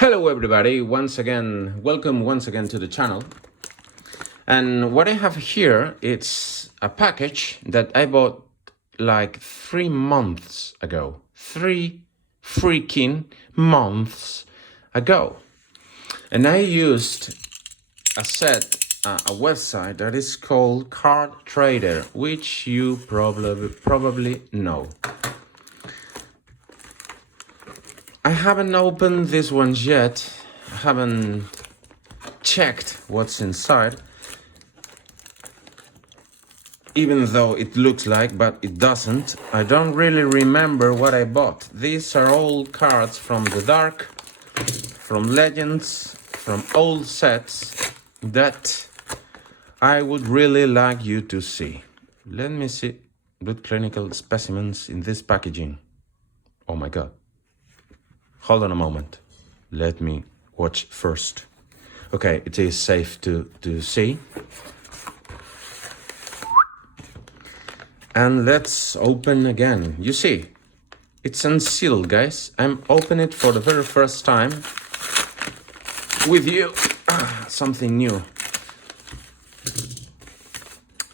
Hello everybody, welcome once again to the channel. And what I have here, it's a package that I bought like 3 months ago. 3 freaking months ago. And I used a website that is called Card Trader, which you probably know. I haven't opened these ones yet. I haven't checked what's inside, even though it looks like, but it doesn't. I don't really remember what I bought. These are all cards from the dark, from legends, from old sets that I would really like you to see. Let me see. Good clinical specimens in this packaging. Oh my god. Hold on a moment. Let me watch first. Okay, it is safe to see. And let's open again. You see, it's unsealed, guys. I'm opening it for the very first time with you. Something new.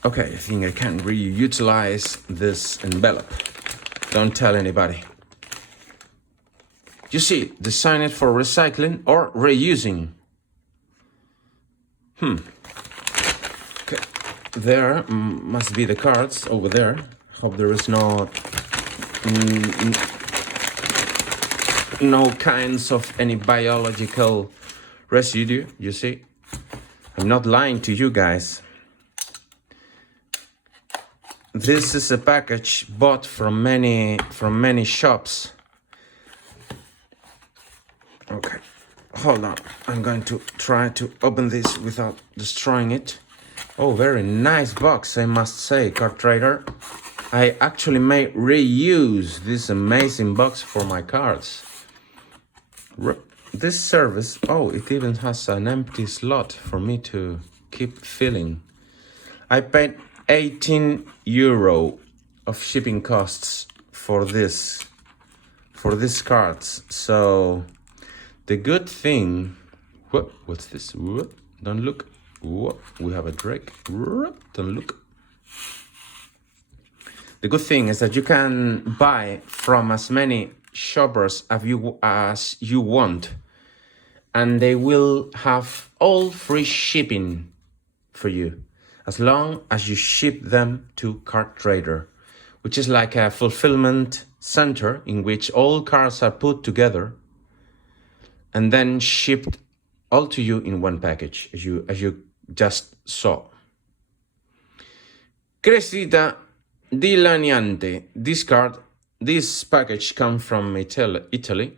Okay, I think I can reutilize this envelope. Don't tell anybody. You see, design it for recycling or reusing. Okay, there must be the cards over there. Hope there is no kinds of any biological residue. You see, I'm not lying to you guys. This is a package bought from many shops. Okay, hold on. I'm going to try to open this without destroying it. Oh, very nice box, I must say, Card Trader. I actually may reuse this amazing box for my cards. This service, oh, it even has an empty slot for me to keep filling. I paid €18 of shipping costs for these cards. So the good thing, what's this? Don't look. We have a Drake. Don't look. The good thing is that you can buy from as many shoppers as you want, and they will have all free shipping for you, as long as you ship them to Card Trader, which is like a fulfillment center in which all cards are put together and then shipped all to you in one package, as you just saw. Crescita Dilaniante. This package comes from Italy,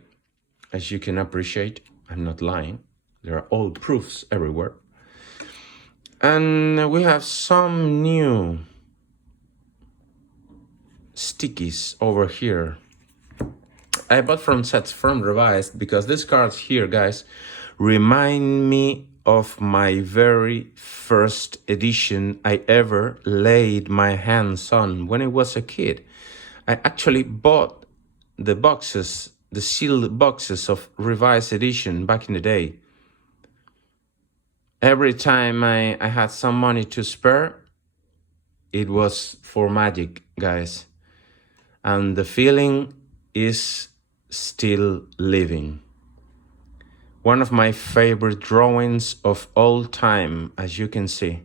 as you can appreciate. I'm not lying. There are all proofs everywhere. And we have some new stickies over here. I bought from Sets from Revised because these cards here, guys, remind me of my very first edition I ever laid my hands on when I was a kid. I actually bought the boxes, the sealed boxes of Revised edition back in the day. Every time I had some money to spare, it was for Magic, guys. And the feeling is still living. One of my favorite drawings of all time, as you can see.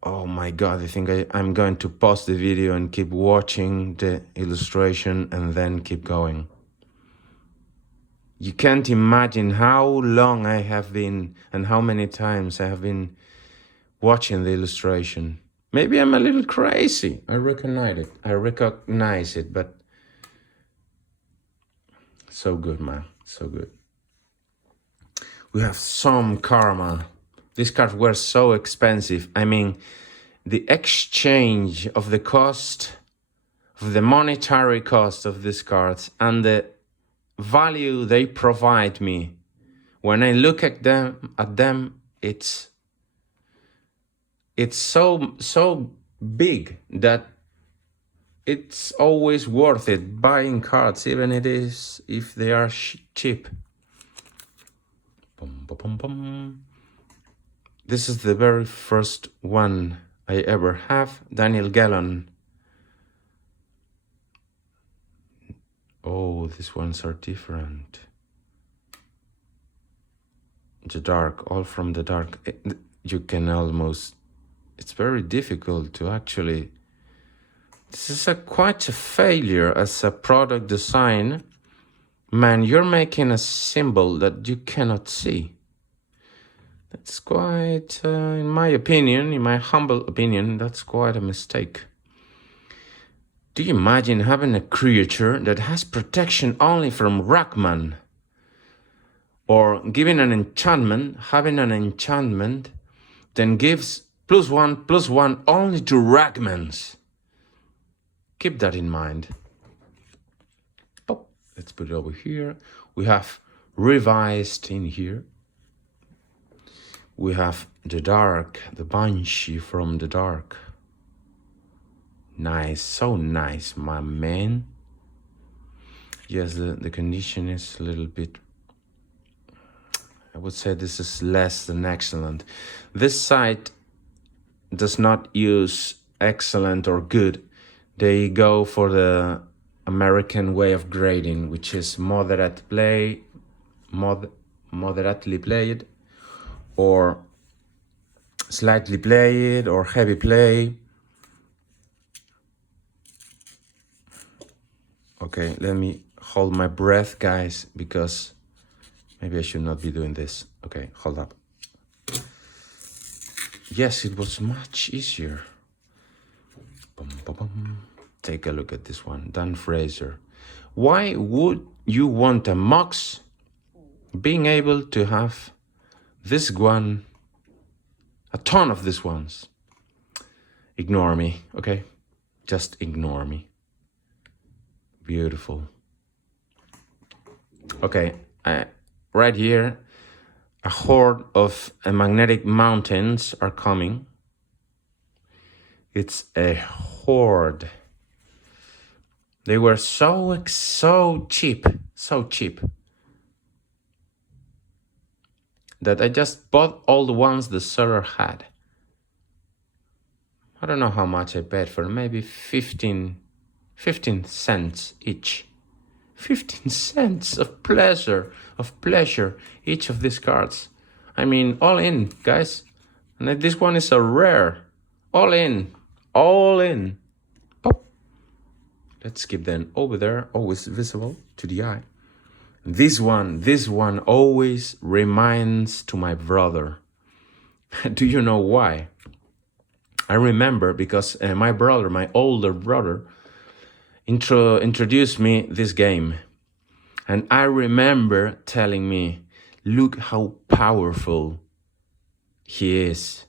Oh my god, I think I'm going to pause the video and keep watching the illustration and then keep going. You can't imagine how long I have been and how many times I have been watching the illustration. Maybe I'm a little crazy. I recognize it, but so good, man. So good. We have some karma. These cards were so expensive. I mean, the exchange of the cost, of the monetary cost of these cards and the value they provide me, when I look at them, it's so big that it's always worth it buying cards, even if they are cheap. Bum, bum, bum, bum. This is the very first one I ever have. Daniel Gallon. Oh, these ones are different. The dark, all from the dark. You can almost... It's very difficult to actually... This is quite a failure as a product design. Man, you're making a symbol that you cannot see. That's quite, in my opinion, in my humble opinion, that's quite a mistake. Do you imagine having a creature that has protection only from Ragman? Or giving an enchantment, having an enchantment, then gives +1/+1 only to Ragmans. Keep that in mind. Oh, let's put it over here. We have revised in here. We have the dark, the Banshee from the dark. Nice, so nice, my man. Yes, the condition is a little bit... I would say this is less than excellent. This site does not use excellent or good. They go for the American way of grading, which is moderately played, or slightly played, or heavy play. Okay, let me hold my breath, guys, because maybe I should not be doing this. Okay, hold up. Yes, it was much easier. Bum, bum, bum. Take a look at this one, Dan Frazier. Why would you want a Mox being able to have this one, a ton of these ones? Ignore me, okay? Just ignore me. Beautiful. Okay, right here, a horde of magnetic mountains are coming. It's a horde. They were so cheap, that I just bought all the ones the seller had. I don't know how much I paid for, maybe 15 cents each. 15 cents of pleasure, each of these cards. I mean, all in, guys. And this one is a rare. All in. Pop. Let's keep them over there, always visible to the eye. This one always reminds to my brother. Do you know why? I remember because my older brother, introduced me this game, and I remember telling me, look how powerful he is.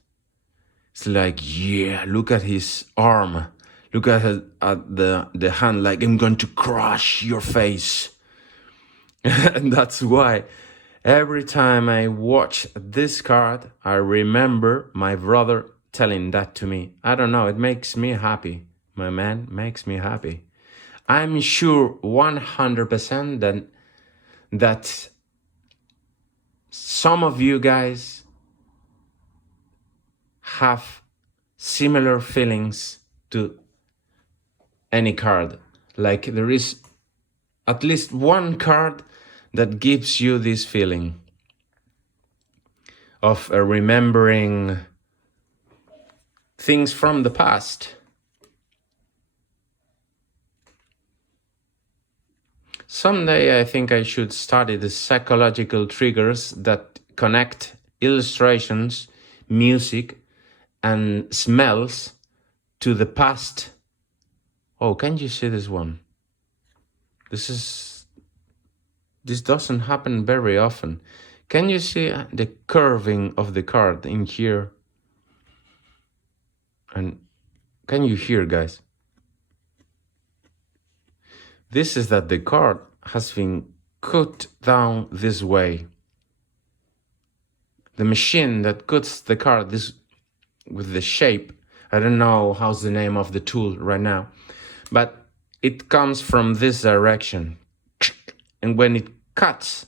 It's like, yeah, look at his arm, look at the hand, like I'm going to crush your face. And that's why every time I watch this card, I remember my brother telling that to me. I don't know, it makes me happy, my man, makes me happy. I'm sure 100% that some of you guys have similar feelings to any card. Like there is at least one card that gives you this feeling of remembering things from the past. Someday I think I should study the psychological triggers that connect illustrations, music, and smells to the past. Oh, can you see this one? This doesn't happen very often. Can you see the curving of the card in here? And can you hear, guys? This is that the card has been cut down this way. The machine that cuts the card this with the shape, I don't know how's the name of the tool right now, but it comes from this direction. And when it cuts,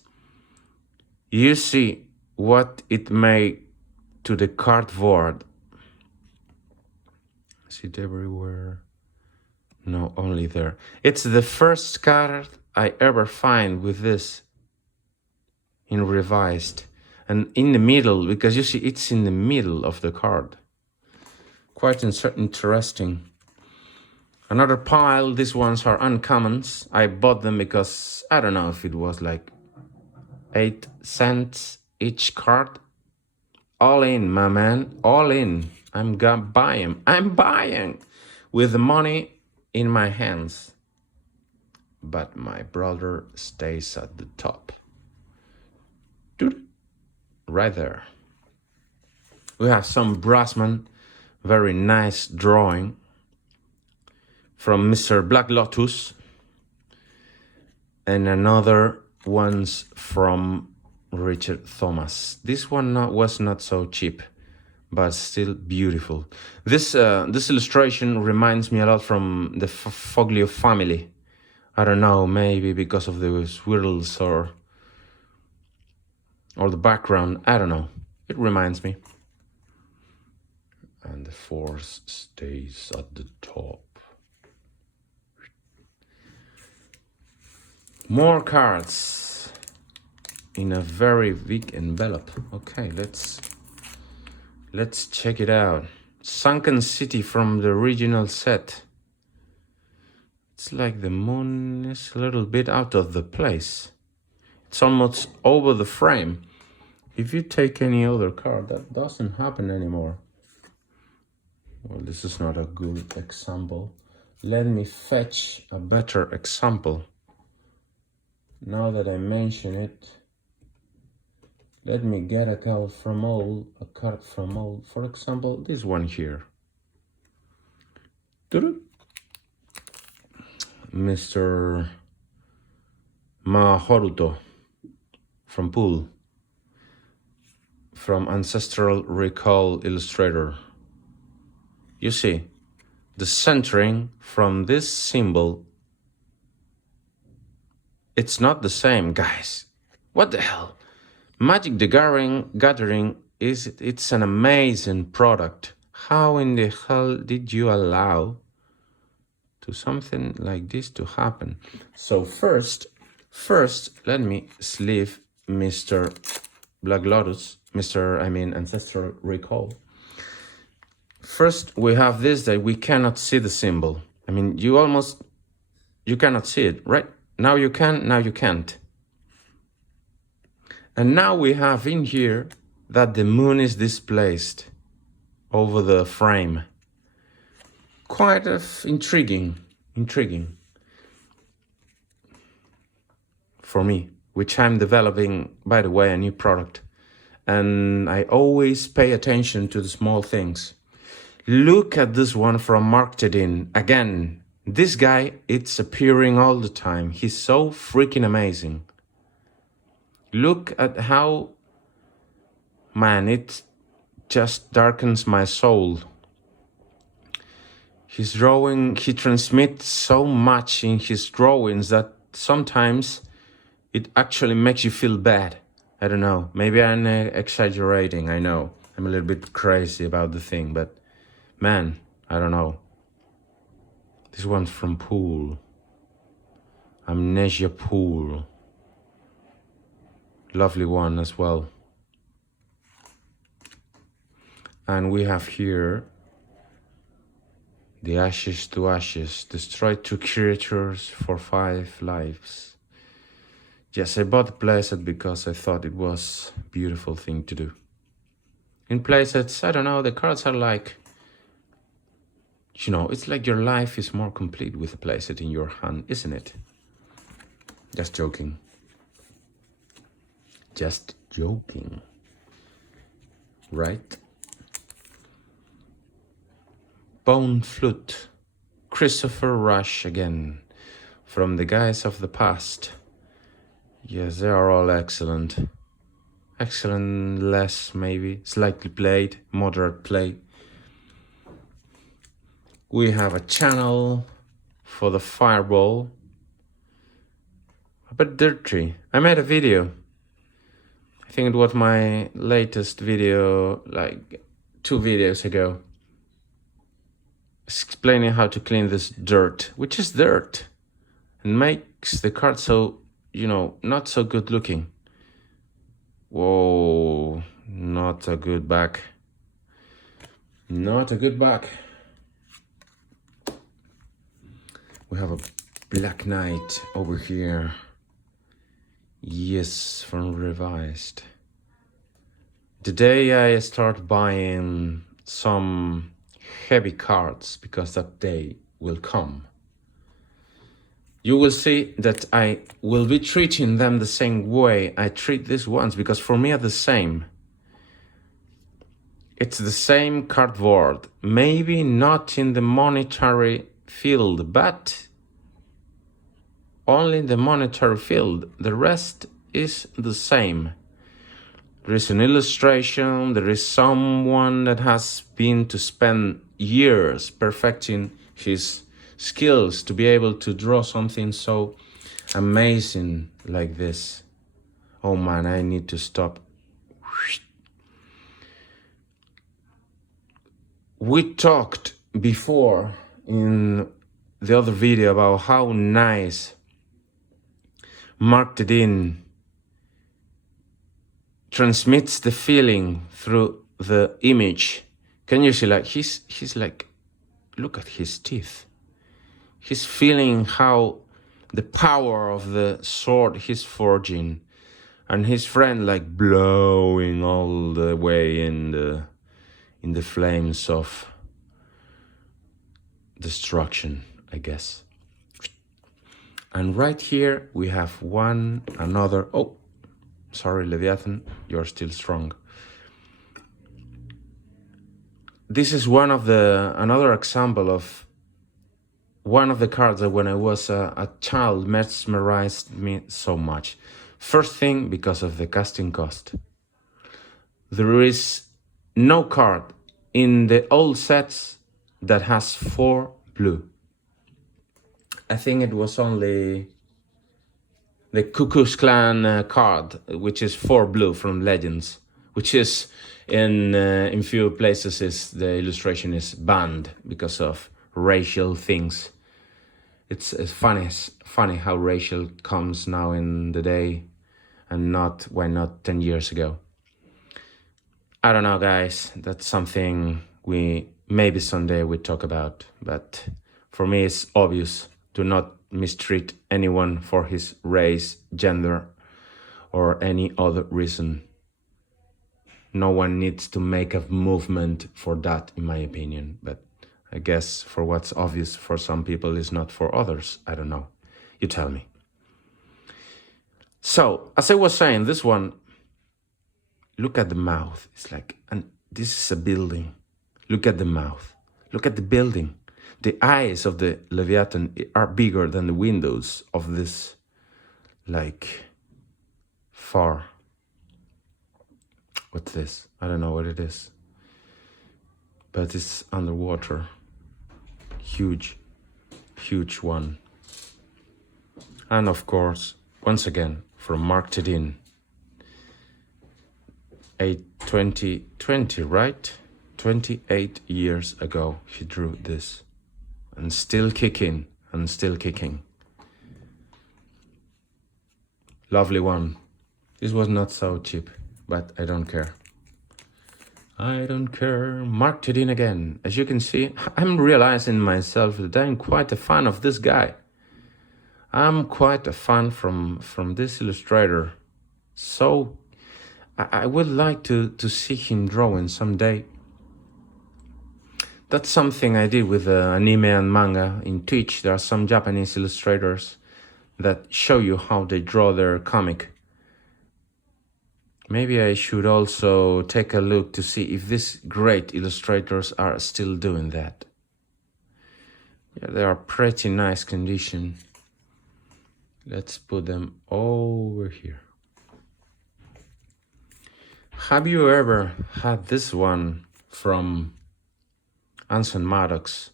you see what it made to the cardboard. Is it everywhere? No, only there. It's the first card I ever find with this in revised. And in the middle, because you see it's in the middle of the card. Quite interesting. Another pile, these ones are uncommons. I bought them because, I don't know if it was like 8 cents each card. All in, my man, all in. I'm gonna buy them. I'm buying with the money in my hands. But my brother stays at the top. Right there. We have some Brassman, very nice drawing from Mr. Black Lotus, and another one's from Richard Thomas. This one was not so cheap, but still beautiful. This illustration reminds me a lot from the Foglio family. I don't know, maybe because of the swirls or the background. I don't know. It reminds me. And the force stays at the top. More cards in a very big envelope. Okay, let's check it out. Sunken City from the original set. It's like the moon is a little bit out of the place. It's almost over the frame. If you take any other card, that doesn't happen anymore. Well, this is not a good example. Let me fetch a better example. Now that I mention it, let me get a card from old. For example, this one here. Mr. Mahoruto from Pool, from Ancestral Recall Illustrator. You see, the centering from this symbol, it's not the same, guys. What the hell? Magic the Gathering it's an amazing product. How in the hell did you allow to something like this to happen? So first, let me sleeve Mr. Black Lotus, Ancestral Recall. First, we have this that we cannot see the symbol. I mean, you cannot see it, right? Now you can, now you can't. And now we have in here that the moon is displaced over the frame. Quite intriguing for me, which I'm developing, by the way, a new product. And I always pay attention to the small things. Look at this one from Mark Tedin. Again, this guy, it's appearing all the time. He's so freaking amazing. Look at how, man, it just darkens my soul. His drawing, he transmits so much in his drawings that sometimes it actually makes you feel bad. I don't know, maybe I'm exaggerating, I know. I'm a little bit crazy about the thing, but man, I don't know. This one's from Pool. Amnesia Pool. Lovely one as well. And we have here the Ashes to Ashes. Destroy 2 creatures for 5 lives. Yes, I bought the playset because I thought it was a beautiful thing to do. In playsets, I don't know, the cards are like, you know, it's like your life is more complete with a playset in your hand, isn't it? Just joking. Just joking. Right? Bone Flute. Christopher Rush again. From the guys of the past. Yes, they are all excellent. Excellent, less maybe. Slightly played, moderate play. We have a channel for the fireball. A bit dirty. I made a video. I think it was my latest video, like 2 videos ago, explaining how to clean this dirt, which is dirt, and makes the card so, you know, not so good looking. Whoa, not a good back. Not a good back. We have a Black Knight over here. Yes, from Revised. Today I start buying some heavy cards because that day will come. You will see that I will be treating them the same way I treat these ones, because for me are the same. It's the same cardboard, maybe not in the monetary field, but only in the monetary field. The rest is the same. There is an illustration, there is someone that has been to spend years perfecting his skills to be able to draw something so amazing like this. Oh man, I need to stop. We talked before in the other video about how nice Tedin transmits the feeling through the image. Can you see, like, he's like, look at his teeth. He's feeling how the power of the sword he's forging, and his friend like blowing all the way in the flames of destruction, I guess. And right here we have another. Oh, sorry, Leviathan, you're still strong. This is another example of one of the cards that when I was a child mesmerized me so much. First thing, because of the casting cost. There is no card in the old sets that has 4 blue. I think it was only the Cuckoo's Clan card, which is 4 blue from Legends, which is in few places the illustration is banned because of racial things. It's funny how racial comes now in the day, and why not 10 years ago. I don't know, guys. That's something maybe someday we talk about. But for me, it's obvious. Do not mistreat anyone for his race, gender, or any other reason. No one needs to make a movement for that, in my opinion. But I guess for what's obvious for some people is not for others. I don't know. You tell me. So, as I was saying, this one, look at the mouth. It's like, and this is a building. Look at the mouth. Look at the building. The eyes of the Leviathan are bigger than the windows of this, like, far. What's this? I don't know what it is. But it's underwater. Huge, huge one. And of course, once again, from Tedin. 2020, right? 28 years ago he drew this. And still kicking, and still kicking. Lovely one. This was not so cheap, but I don't care. I don't care. Tedin again. As you can see, I'm realizing myself that I'm quite a fan of this guy. I'm quite a fan from this illustrator. So I would like to see him drawing someday. That's something I did with anime and manga in Twitch. There are some Japanese illustrators that show you how they draw their comic. Maybe I should also take a look to see if these great illustrators are still doing that. Yeah, they are pretty nice condition. Let's put them over here. Have you ever had this one from Anson Maddox?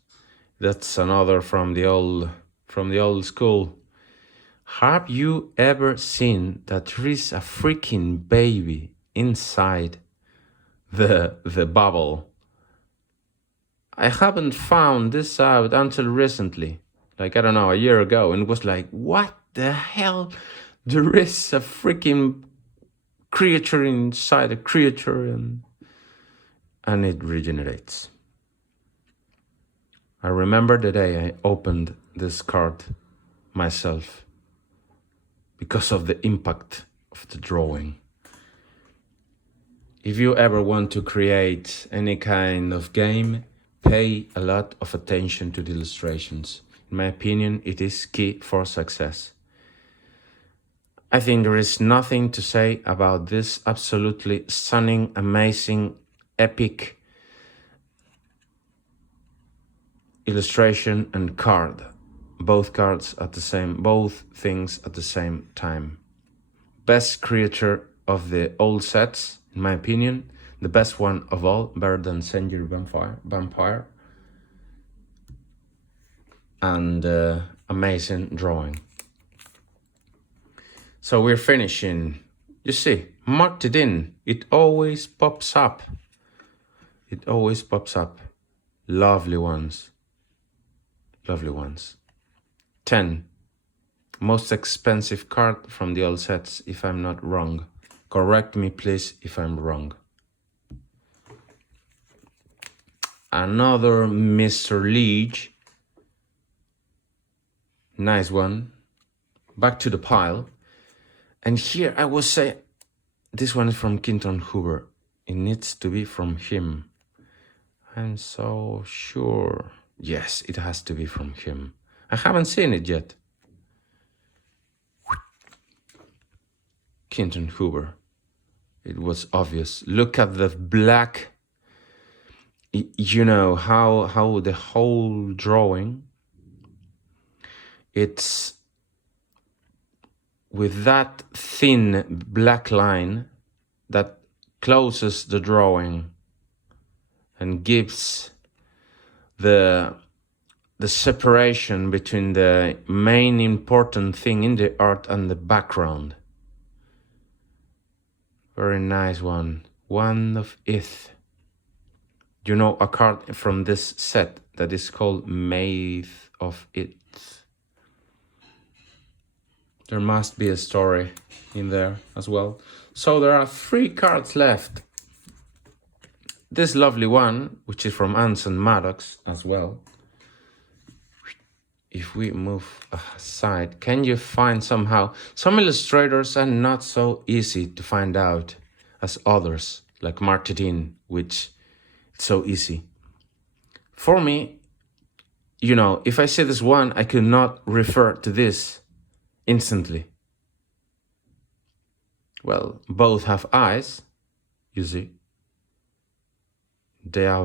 That's another from the old from the old school. Have you ever seen that there is a freaking baby inside the bubble? I haven't found this out until recently, like, I don't know, a year ago, and it was like, what the hell? There is a freaking creature inside a creature, and it regenerates. I remember the day I opened this card myself because of the impact of the drawing. If you ever want to create any kind of game, pay a lot of attention to the illustrations. In my opinion, it is key for success. I think there is nothing to say about this absolutely stunning, amazing, epic illustration and card. Both things at the same time. Best creature of the old sets, in my opinion. The best one of all, better than Century Vampire. And amazing drawing. So we're finishing. You see, marked it in. It always pops up. It always pops up. Lovely ones. Lovely ones. 10. Most expensive card from the old sets, if I'm not wrong. Correct me, please, if I'm wrong. Another Mr. Liege. Nice one. Back to the pile. And here I will say, this one is from Quinton Hoover. It needs to be from him. I'm so sure. Yes, it has to be from him. I haven't seen it yet. Quinton Hoover. It was obvious. Look at the black. You know how the whole drawing, it's with that thin black line that closes the drawing and gives the separation between the main important thing in the art and the background. Very nice one. One of it. You know a card from this set that is called Made of It. There must be a story in there as well. So there are 3 cards left. This lovely one, which is from Anson Maddox as well. If we move aside, can you find somehow? Some illustrators are not so easy to find out as others, like Tedin, which it's so easy. For me, you know, if I see this one, I could not refer to this instantly. Well, both have eyes, you see. They are